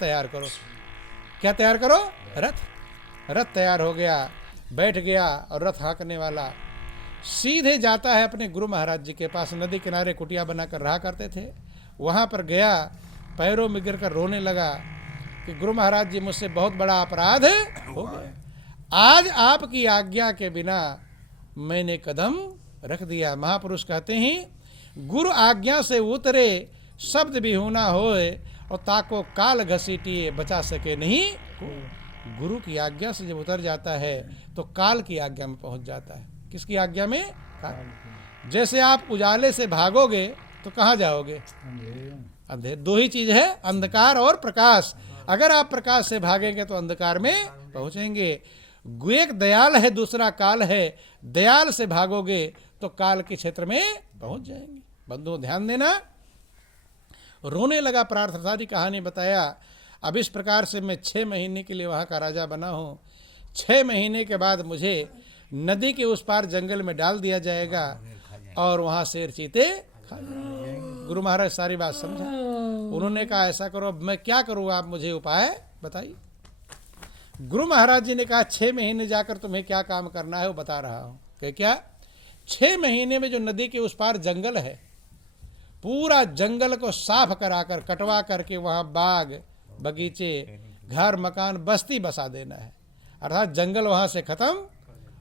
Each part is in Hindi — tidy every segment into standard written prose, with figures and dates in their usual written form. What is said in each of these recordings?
तैयार करो। क्या तैयार करो? रथ। रथ तैयार हो गया, बैठ गया और रथ हाँकने वाला सीधे जाता है अपने गुरु महाराज जी के पास। नदी किनारे कुटिया बनाकर रहा करते थे, वहाँ पर गया, पैरों में गिर कर रोने लगा कि गुरु महाराज जी मुझसे बहुत बड़ा अपराध हो गया, आज आपकी आज्ञा के बिना मैंने कदम रख दिया। महापुरुष कहते हैं गुरु आज्ञा से उतरे शब्द भी होना होए और ताको काल घसीटिए बचा सके नहीं। गुरु की आज्ञा से जब उतर जाता है तो काल की आज्ञा में पहुंच जाता है। किसकी आज्ञा में? काल। जैसे आप उजाले से भागोगे तो कहाँ जाओगे? अंधेर। दो ही चीज है, अंधकार और प्रकाश। अगर आप प्रकाश से भागेंगे तो अंधकार में पहुंचेंगे। एक दयाल है, दूसरा काल है। दयाल से भागोगे तो काल के क्षेत्र में पहुंच जाएंगे। बंधुओं ध्यान देना। रोने लगा, प्रार्थना कहानी बताया। अब इस प्रकार से मैं 6 महीने के लिए वहाँ का राजा बना हूँ। 6 महीने के बाद मुझे नदी के उस पार जंगल में डाल दिया जाएगा और वहाँ शेर चीते खा जाएंगे। गुरु महाराज सारी बात समझा। उन्होंने कहा ऐसा करो, मैं क्या करूँ, आप मुझे उपाय बताइए। गुरु महाराज जी ने कहा 6 महीने जाकर तुम्हें क्या काम करना है वो बता रहा हूँ। क्या? 6 महीने में जो नदी के उस पार जंगल है, पूरा जंगल को साफ कराकर कटवा करके वहाँ बाग बगीचे घर मकान बस्ती बसा देना है। अर्थात जंगल वहाँ से खत्म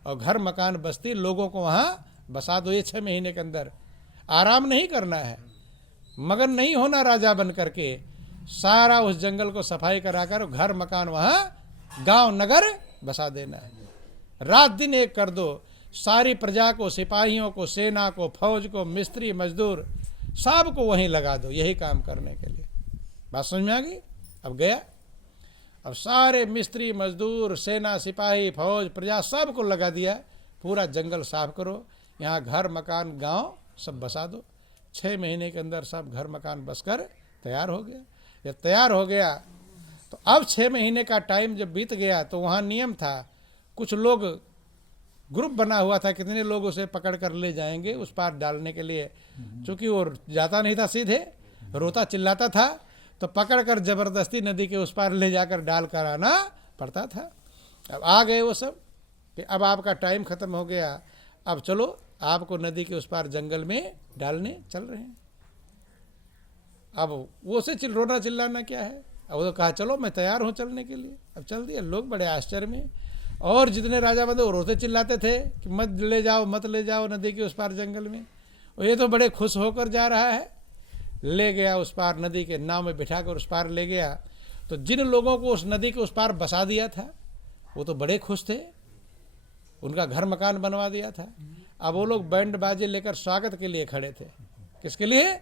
और घर मकान बस्ती लोगों को वहाँ बसा दो। ये 6 महीने के अंदर आराम नहीं करना है, मगन नहीं होना राजा बन करके। सारा उस जंगल को सफाई कराकर घर मकान वहाँ गांव नगर बसा देना है। रात दिन एक कर दो। सारी प्रजा को, सिपाहियों को, सेना को, फौज को, मिस्त्री मजदूर सबको वहीं लगा दो, यही काम करने के लिए। बात समझ में आ गई? अब गया, अब सारे मिस्त्री मजदूर, सेना, सिपाही, फौज, प्रजा सबको लगा दिया। पूरा जंगल साफ करो, यहाँ घर मकान गांव सब बसा दो। 6 महीने के अंदर सब घर मकान बसकर तैयार हो गया। जब तैयार हो गया तो अब 6 महीने का टाइम जब बीत गया तो वहाँ नियम था, कुछ लोग ग्रुप बना हुआ था, कितने लोग उसे पकड़ कर ले जाएंगे उस पार डालने के लिए। चूँकि वो जाता नहीं था, सीधे रोता चिल्लाता था, तो पकड़ कर जबरदस्ती नदी के उस पार ले जाकर डाल कर आना पड़ता था। अब आ गए वो सब कि अब आपका टाइम ख़त्म हो गया, अब चलो आपको नदी के उस पार जंगल में डालने चल रहे हैं। अब वो से रोना चिल्लाना क्या है? अब वो तो कहा चलो मैं तैयार हूँ चलने के लिए। अब चल दिया। लोग बड़े आश्चर्य में, और जितने राजा बंदे वो रोते चिल्लाते थे कि मत ले जाओ, मत ले जाओ नदी के उस पार जंगल में। और ये तो बड़े खुश होकर जा रहा है। ले गया उस पार, नदी के नाव में बिठा कर उस पार ले गया। तो जिन लोगों को उस नदी के उस पार बसा दिया था वो तो बड़े खुश थे, उनका घर मकान बनवा दिया था। अब वो लोग बैंड बाजे लेकर स्वागत के लिए खड़े थे। किसके लिए?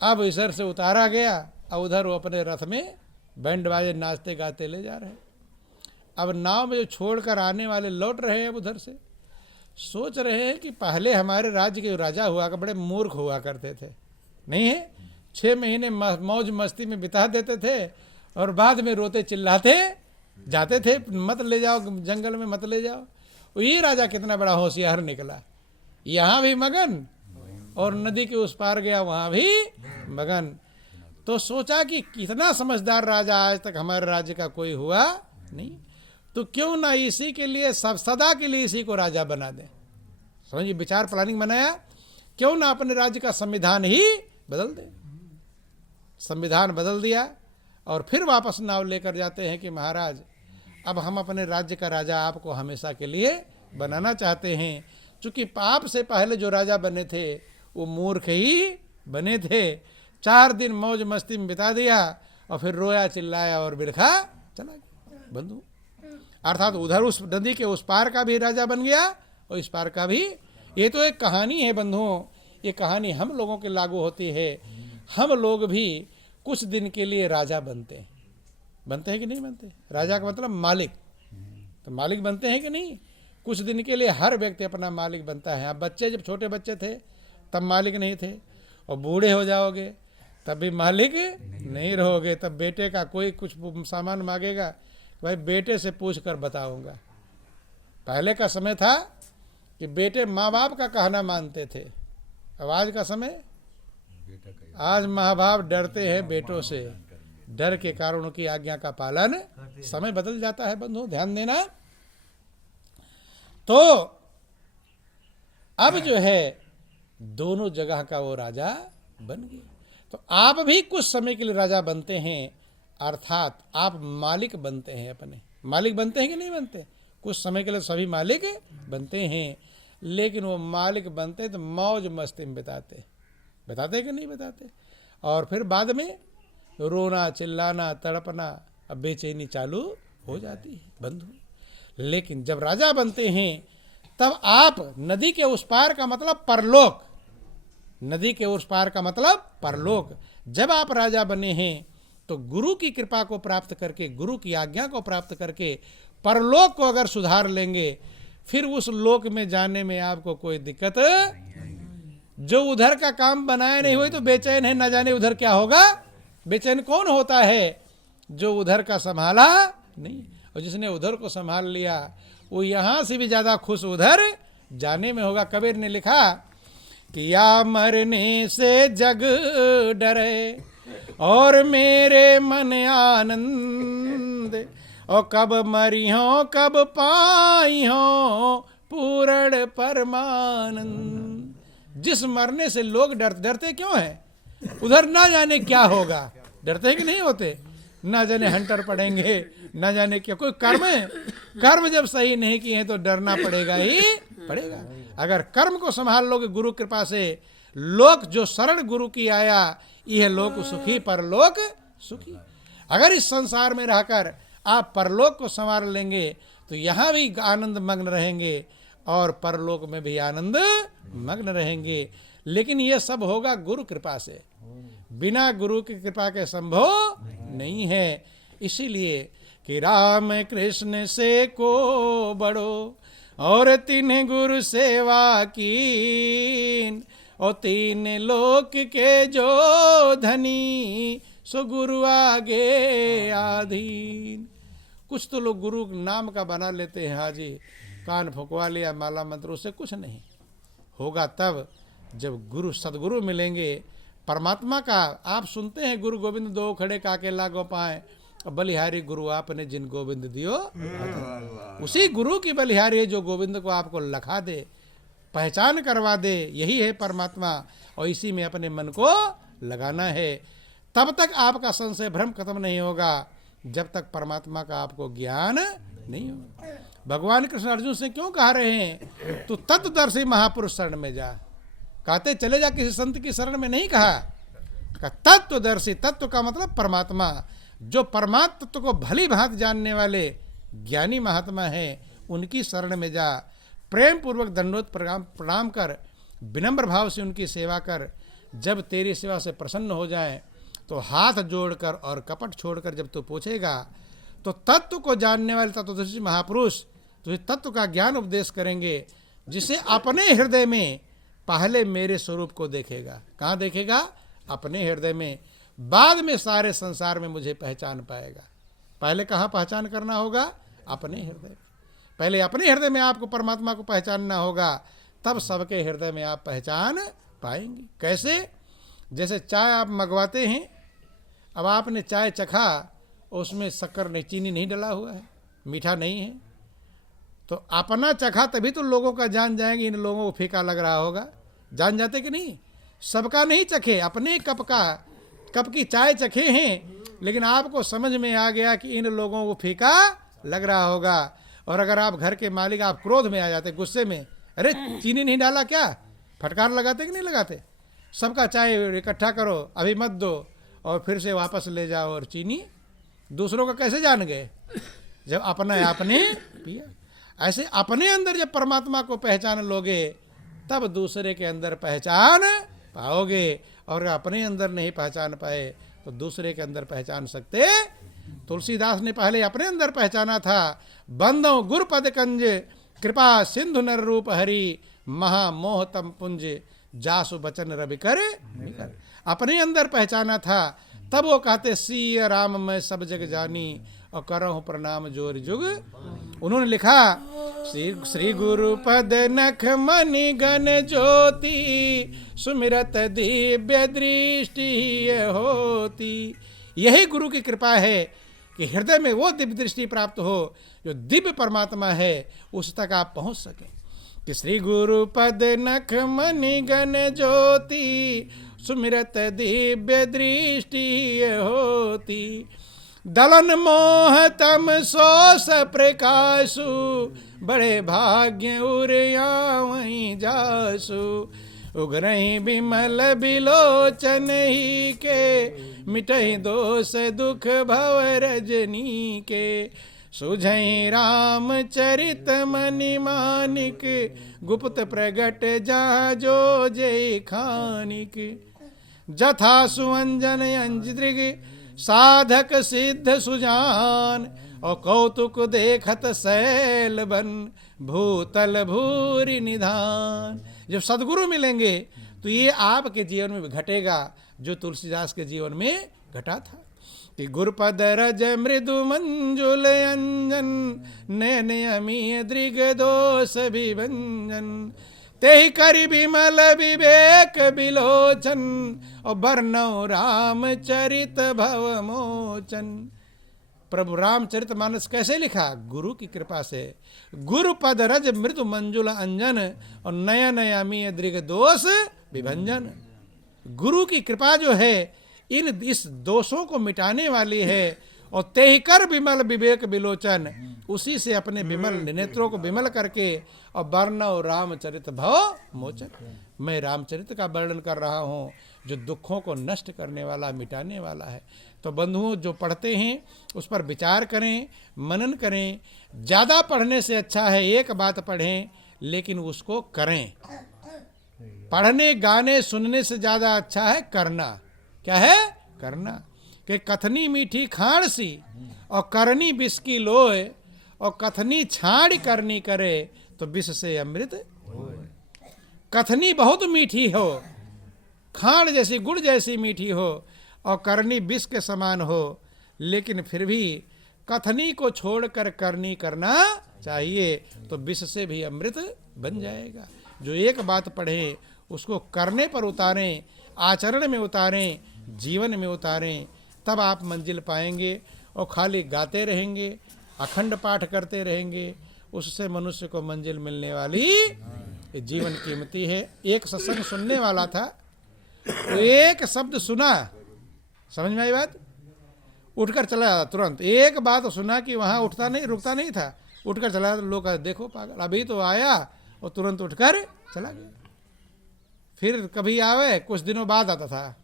अब इधर से उतारा गया, अब उधर वो अपने रथ में बैंड बाजे नाचते गाते ले जा रहे हैं। अब नाव में जो छोड़कर आने वाले लौट रहे हैं, अब उधर से सोच रहे हैं कि पहले हमारे राज्य के राजा हुआ कर बड़े मूर्ख हुआ करते थे, नहीं है? 6 महीने मौज मस्ती में बिता देते थे और बाद में रोते चिल्लाते जाते थे, मत ले जाओ जंगल में, मत ले जाओ। ये राजा कितना बड़ा होशियार निकला, यहाँ भी मगन और नदी के उस पार गया वहाँ भी मगन। तो सोचा कि कितना समझदार राजा, आज तक हमारे राज्य का कोई हुआ नहीं, तो क्यों ना इसी के लिए सब सदा के लिए इसी को राजा बना दें। समझिए, विचार प्लानिंग बनाया, क्यों ना अपने राज्य का संविधान ही बदल दें। संविधान बदल दिया और फिर वापस नाव लेकर जाते हैं कि महाराज अब हम अपने राज्य का राजा आपको हमेशा के लिए बनाना चाहते हैं। चूँकि पाप से पहले जो राजा बने थे वो मूर्ख ही बने थे। 4 दिन मौज मस्ती में बिता दिया और फिर रोया चिल्लाया और बिरखा चला गया। बंधु अर्थात उधर उस नदी के उस पार का भी राजा बन गया और इस पार का भी। ये तो एक कहानी है बंधुओं, ये कहानी हम लोगों के लागू होती है। हम लोग भी कुछ दिन के लिए राजा बनते हैं। बनते हैं कि नहीं बनते? राजा का मतलब मालिक, तो मालिक बनते हैं कि नहीं? कुछ दिन के लिए हर व्यक्ति अपना मालिक बनता है। आप बच्चे जब छोटे बच्चे थे तब मालिक नहीं थे, और बूढ़े हो जाओगे तब भी मालिक नहीं रहोगे। तब बेटे का कोई कुछ सामान मांगेगा, भाई बेटे से पूछ कर बताऊंगा। पहले का समय था कि बेटे माँ बाप का कहना मानते थे। अब आज का समय, आज माँ बाप डरते हैं बेटों से डर के कारण उनकी आज्ञा का पालन, समय बदल जाता है बंधु, ध्यान देना। तो अब जो है दोनों जगह का वो राजा बन गए। तो आप भी कुछ समय के लिए राजा बनते हैं, अर्थात आप मालिक बनते हैं, अपने मालिक बनते हैं कि नहीं बनते? कुछ समय के लिए सभी मालिक बनते हैं, लेकिन वो मालिक बनते तो मौज मस्ती में बताते कि नहीं बताते? और फिर बाद में रोना चिल्लाना तड़पना, अब बेचैनी चालू हो जाती है बंधु। लेकिन जब राजा बनते हैं तब आप नदी के उस पार का मतलब परलोक, नदी के उस पार का मतलब परलोक। जब आप राजा बने हैं तो गुरु की कृपा को प्राप्त करके, गुरु की आज्ञा को प्राप्त करके परलोक को अगर सुधार लेंगे, फिर उस लोक में जाने में आपको कोई दिक्कत। जो उधर का काम बनाए नहीं हुए तो बेचैन है, न जाने उधर क्या होगा। बेचैन कौन होता है? जो उधर का संभाला नहीं, और जिसने उधर को संभाल लिया वो यहाँ से भी ज़्यादा खुश उधर जाने में होगा। कबीर ने लिखा कि या मरने से जग डरे और मेरे मन आनंद, और कब मरी हो कब पाई हो पूर्ण परमानंद। जिस मरने से लोग डरते क्यों हैं? उधर ना जाने क्या होगा, डरते हैं कि नहीं होते? ना जाने हंटर पड़ेंगे, ना जाने क्या कोई कर्म है। कर्म जब सही नहीं किए हैं तो डरना पड़ेगा ही पड़ेगा। अगर कर्म को संभाल लोगे गुरु कृपा से, लोक जो शरण गुरु की आया, यह लोक सुखी परलोक सुखी। अगर इस संसार में रहकर आप परलोक को संवार लेंगे तो यहाँ भी आनंद मग्न रहेंगे और परलोक में भी आनंद मग्न रहेंगे। लेकिन ये सब होगा गुरु कृपा से, बिना गुरु की कृपा के संभव नहीं है। इसीलिए कि राम कृष्ण से को बड़ो और तीन गुरु सेवा कीन, और तीन लोक के जो धनी सो गुरु आगे आधीन। कुछ तो लोग गुरु नाम का बना लेते हैं, हाजी कान फुकवा लिया, माला मंत्रों से कुछ नहीं होगा। तब जब गुरु सदगुरु मिलेंगे, परमात्मा का आप सुनते हैं, गुरु गोविंद दो खड़े काके लागो पाए, बलिहारी गुरु आपने जिन गोविंद दियो। उसी गुरु की बलिहारी है जो गोविंद को आपको लखा दे, पहचान करवा दे। यही है परमात्मा, और इसी में अपने मन को लगाना है। तब तक आपका संशय भ्रम खत्म नहीं होगा जब तक परमात्मा का आपको ज्ञान नहीं होगा। भगवान कृष्ण अर्जुन से क्यों कह रहे हैं तू तत्वदर्शी महापुरुष शरण में जा? कहते चले जा किसी संत की शरण में नहीं कहा। तत्वदर्शी, तत्व का मतलब परमात्मा, जो परमात्मा तत्व को भली भांति जानने वाले ज्ञानी महात्मा हैं, उनकी शरण में जा। प्रेम पूर्वक दंडोत प्रणाम कर, विनम्र भाव से उनकी सेवा कर। जब तेरी सेवा से प्रसन्न हो जाए तो हाथ जोड़कर और कपट छोड़कर जब तू पूछेगा तो तत्व को जानने वाले तत्वदर्शी महापुरुष तुझे तत्व का ज्ञान उपदेश करेंगे, जिसे अपने हृदय में पहले मेरे स्वरूप को देखेगा। कहाँ देखेगा? अपने हृदय में। बाद में सारे संसार में मुझे पहचान पाएगा। पहले कहाँ पहचान करना होगा? अपने हृदय में। पहले अपने हृदय में आपको परमात्मा को पहचानना होगा, तब सबके हृदय में आप पहचान पाएंगे। कैसे? जैसे चाय आप मंगवाते हैं, अब आपने चाय चखा, उसमें शक्कर नहीं, चीनी नहीं डला हुआ है, मीठा नहीं है, तो अपना चखा तभी तो लोगों का जान जाएंगे, इन लोगों को फीका लग रहा होगा। जान जाते कि नहीं? सबका नहीं चखे, अपने कप की चाय चखे हैं, लेकिन आपको समझ में आ गया कि इन लोगों को फीका लग रहा होगा। और अगर आप घर के मालिक, आप क्रोध में आ जाते, गुस्से में, अरे चीनी नहीं डाला क्या, फटकार लगाते कि नहीं लगाते? सबका चाय इकट्ठा करो, अभी मत दो, और फिर से वापस ले जाओ। और चीनी दूसरों का कैसे जान गए? जब अपना आपने पिया। ऐसे अपने अंदर जब परमात्मा को पहचान लोगे तब दूसरे के अंदर पहचान पाओगे। और अपने अंदर नहीं पहचान पाए तो दूसरे के अंदर पहचान सकते? तुलसीदास ने पहले अपने अंदर पहचाना था। बंदो गुरुपद कंज कृपा सिंधु नर रूप हरि, महामोहतम पुंज जासु बचन रवि कर। अपने अंदर पहचाना था, तब वो कहते सिय राम मैं सब जग जानी, और करहूँ प्रणाम जोर जुग। उन्होंने लिखा श्री गुरुपद नख मणि गण ज्योति, सुमिरत दिव्य दृष्टि होती। यही गुरु की कृपा है कि हृदय में वो दिव्य दृष्टि प्राप्त हो जो दिव्य परमात्मा है, उस तक आप पहुंच सकें। कि श्री गुरु पद नख मणि गण ज्योति, सुमिरत दिव्य दृष्टि होती। दलन मोह तम सोस प्रकाशु, बड़े भाग्य उरिया वहीं जासु। उगरही बिमल बिलोचन ही के, मिटहि दोष दुख भव रजनी के। सुझहि रामचरित मणि मानिक, गुप्त प्रगट जहाँ जो जय खानिक। जथा सुअंजन अंजदृग, साधक सिद्ध सुजान। और कौतुक देखत शैल बन, भूतल भूरि निधान। जब सदगुरु मिलेंगे तो ये आपके जीवन में घटेगा जो तुलसीदास के जीवन में घटा था। कि गुरुपद रज मृदु मंजुल अंजन, नयन अमीय दृग दोष विभंजन। तेहि करि विमल विवेक बिलोचन, और बरनौ रामचरित भव मोचन। प्रभु रामचरित मानस कैसे लिखा? गुरु की कृपा से। गुरु पद रज मृदु मंजुल अंजन, और नयन अमीय दृग दोष विभंजन। गुरु की कृपा जो है इस दोषों को मिटाने वाली है। और तेहि कर विमल विवेक बिलोचन, उसी से अपने विमल नेत्रों को विमल करके, और वर्णव रामचरित भव मोचन। मैं रामचरित का वर्णन कर रहा हूँ जो दुखों को नष्ट करने वाला, मिटाने वाला है। तो बंधुओं, जो पढ़ते हैं उस पर विचार करें, मनन करें। ज़्यादा पढ़ने से अच्छा है एक बात पढ़ें लेकिन उसको करें। पढ़ने गाने सुनने से ज़्यादा अच्छा है करना। क्या है? करना। कि कथनी मीठी खाण सी, और करनी विष की लोय। और कथनी छाड़ करनी करे, तो विष से अमृत होय। कथनी बहुत मीठी हो, खाण जैसी गुड़ जैसी मीठी हो, और करनी विष के समान हो, लेकिन फिर भी कथनी को छोड़कर करनी करना चाहिए, तो विष से भी अमृत बन जाएगा। जो एक बात पढ़े उसको करने पर उतारें, आचरण में उतारें, जीवन में उतारें, तब आप मंजिल पाएंगे। और खाली गाते रहेंगे, अखंड पाठ करते रहेंगे, उससे मनुष्य को मंजिल मिलने वाली जीवन कीमती है। एक सत्संग सुनने वाला था, तो एक शब्द सुना, समझ में आई बात, उठकर चला जाता तुरंत। एक बात सुना कि वहाँ उठता नहीं, रुकता नहीं था, उठकर चला जाता। लोग कहते देखो पागल, अभी तो आया और तुरंत उठकर चला गया। फिर कभी आवे, कुछ दिनों बाद आता था,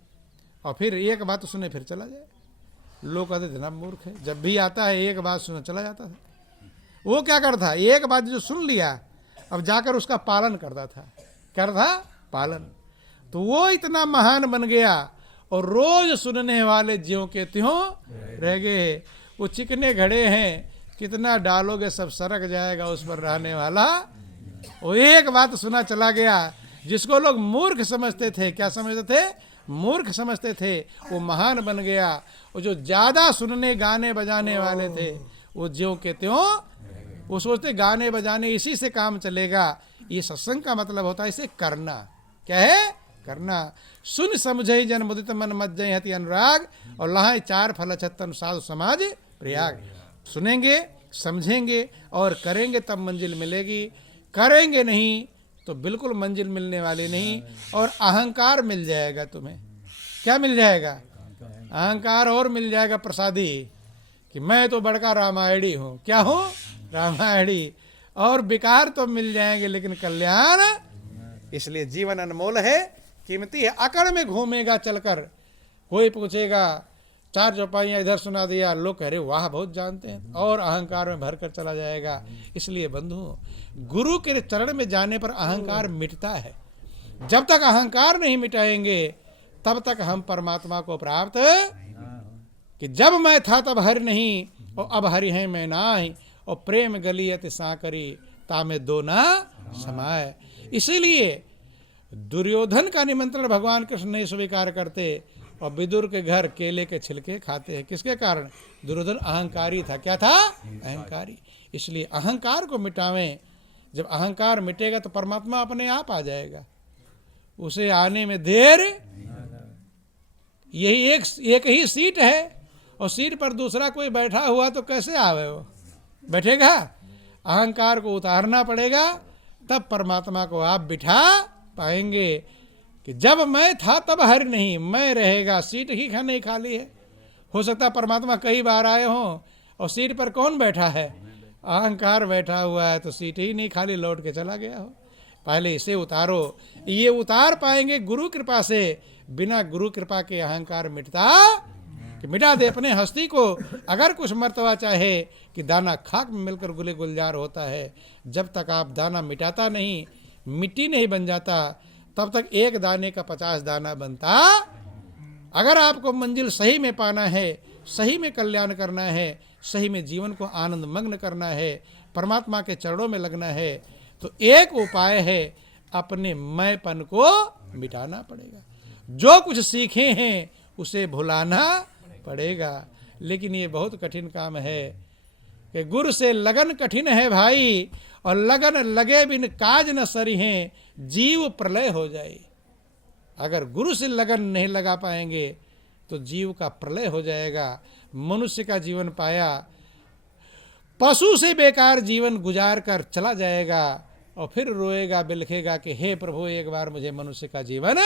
और फिर एक बात सुने फिर चला जाए। लोग कहते थे ना मूर्ख है, जब भी आता है एक बात सुने चला जाता था। वो क्या करता, एक बात जो सुन लिया अब जाकर उसका पालन करता था। क्या था? पालन। तो वो इतना महान बन गया, और रोज सुनने वाले ज्यों के त्यों रह गए। वो चिकने घड़े हैं, कितना डालोगे सब सरक जाएगा उस पर रहने वाला। वो एक बात सुना चला गया, जिसको लोग मूर्ख समझते थे। क्या समझते थे? मूर्ख समझते थे। वो महान बन गया। वो जो ज़्यादा सुनने गाने बजाने वाले थे वो ज्यों के त्यों, वो सोचते गाने बजाने इसी से काम चलेगा। ये सत्संग का मतलब होता है इसे करना। क्या है? करना। सुन समझे जन मुदित मन मज्जय हति अनुराग, और लहाय चार फल छत्तन साधु समाज प्रयाग। सुनेंगे, समझेंगे और करेंगे तब मंजिल मिलेगी। करेंगे नहीं तो बिल्कुल मंजिल मिलने वाली नहीं। और अहंकार मिल जाएगा तुम्हें। क्या मिल जाएगा? अहंकार। और मिल जाएगा प्रसादी, कि मैं तो बड़का रामायणी हूँ। क्या हूँ? रामायणी। और विकार तो मिल जाएंगे लेकिन कल्याण। इसलिए जीवन अनमोल है, कीमती है। अकड़ में घूमेगा चलकर, कोई पूछेगा चार चौपाइयाँ इधर सुना दिया, लोग कह रहे वाह बहुत जानते हैं, और अहंकार में भर कर चला जाएगा। इसलिए बंधु, गुरु के चरण में जाने पर अहंकार मिटता है। जब तक अहंकार नहीं मिटाएंगे तब तक हम परमात्मा को प्राप्त, कि जब मैं था तब हरि नहीं, और अब हरि है मैं नाही, और प्रेम गलियत साकरी तामे दो ना समाए। इसीलिए दुर्योधन का निमंत्रण भगवान कृष्ण नहीं स्वीकार करते, और विदुर के घर केले के छिलके खाते हैं। किसके कारण? दुर्योधन अहंकारी था। क्या था? अहंकारी। इसलिए अहंकार को मिटावें। जब अहंकार मिटेगा तो परमात्मा अपने आप आ जाएगा। उसे आने में देर, यही एक ही सीट है, और सीट पर दूसरा कोई बैठा हुआ तो कैसे आवे, वो बैठेगा? अहंकार को उतारना पड़ेगा, तब परमात्मा को आप बिठा पाएंगे। कि जब मैं था तब हरि नहीं, मैं रहेगा, सीट ही नहीं खाली है। हो सकता परमात्मा कई बार आए हों और सीट पर कौन बैठा है? अहंकार बैठा हुआ है, तो सीट ही नहीं खाली, लौट के चला गया हो। पहले इसे उतारो। ये उतार पाएंगे गुरु कृपा से, बिना गुरु कृपा के अहंकार मिटता कि मिटा दे अपने हस्ती को। अगर कुछ मर्तबा चाहे कि दाना खाक में मिलकर गुले गुलजार होता है, जब तक आप दाना मिटाता नहीं, मिट्टी नहीं बन जाता, तब तक एक दाने का 50 दाना बनता। अगर आपको मंजिल सही में पाना है, सही में कल्याण करना है, सही में जीवन को आनंद मग्न करना है, परमात्मा के चरणों में लगना है, तो एक उपाय है, अपने मैंपन को मिटाना पड़ेगा। जो कुछ सीखे हैं उसे भुलाना पड़ेगा। लेकिन ये बहुत कठिन काम है कि गुरु से लगन कठिन है भाई, और लगन लगे बिन काज न सरी हैं, जीव प्रलय हो जाए। अगर गुरु से लगन नहीं लगा पाएंगे तो जीव का प्रलय हो जाएगा। मनुष्य का जीवन पाया, पशु से बेकार जीवन गुजार कर चला जाएगा, और फिर रोएगा बिलखेगा कि हे प्रभु, एक बार मुझे मनुष्य का जीवन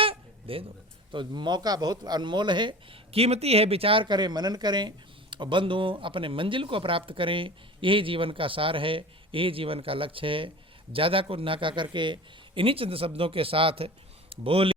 दे दो। तो मौका बहुत अनमोल है, कीमती है। विचार करें, मनन करें, और बंधुओं अपने मंजिल को प्राप्त करें। यही जीवन का सार है, यही जीवन का लक्ष्य है। ज़्यादा को ना का करके इन्हीं चंद शब्दों के साथ बोल